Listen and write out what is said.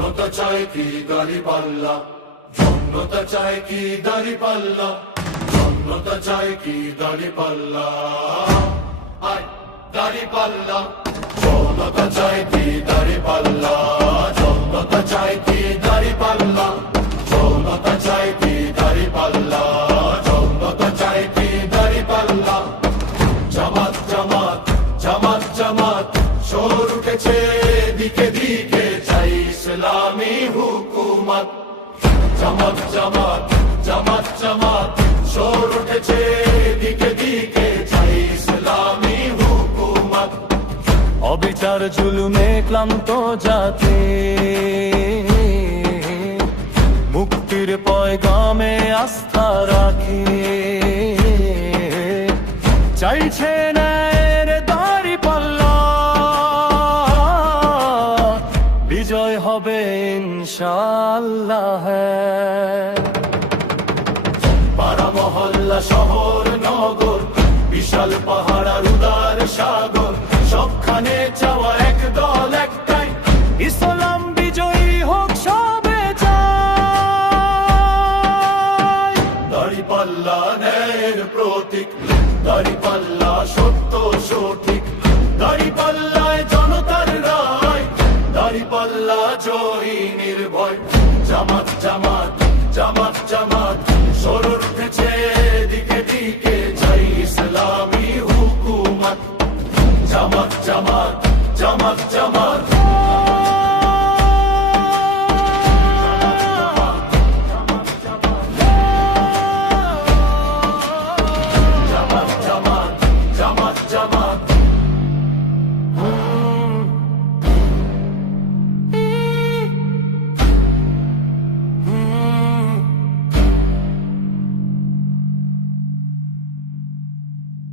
জনতা চায় কি দাঁড়িপাল্লা, জনতা চায় কি দাঁড়িপাল্লা, জনতা চায় কি দাঁড়িপাল্লা, আয় দাঁড়িপাল্লা। জনতা চায় কি দাঁড়িপাল্লা, জনতা চায় কি দাঁড়িপাল্লা, জনতা চায় কি দাঁড়িপাল্লা, জনতা চায় কি দাঁড়িপাল্লা। জামাত জামাত জামাত জামাত শোর উঠেছে দিকে দিকে, চাই ইসলামী হুকুমত। জামাত জামাত জামাত জামাত শোর উঠেছে দিকে দিকে, চাই ইসলামী হুকুমত। অবিচার জুলুমে ক্লান্ত জাতি মুক্তির পয়গামে আস্থা রাখি, চাইছে ন্যায়ের দাঁড়িপাল্লা, বিজয় হবে ইনশাআল্লাহ। পাড়া মহল্লা শহর নগর, বিশাল পাহাড় আর উদার সাগর, সবখানে চাওয়া এক দল একটাই, ইসলাম বিজয়ী হোক সবে চাই। দাঁড়িপাল্লা ন্যায়ের প্রতীক, দাঁড়িপাল্লা সত্য সঠিক, দাঁড়িপাল্লায় জনতার রায়, দাঁড়িপাল্লা জয়ী নির্ভয়। জামাত জামাত জামাত জামাত শোর উঠেছে দিকে দিকে, চাই ইসলামী হুকুমত। জামাত জামাত জামাত জামাত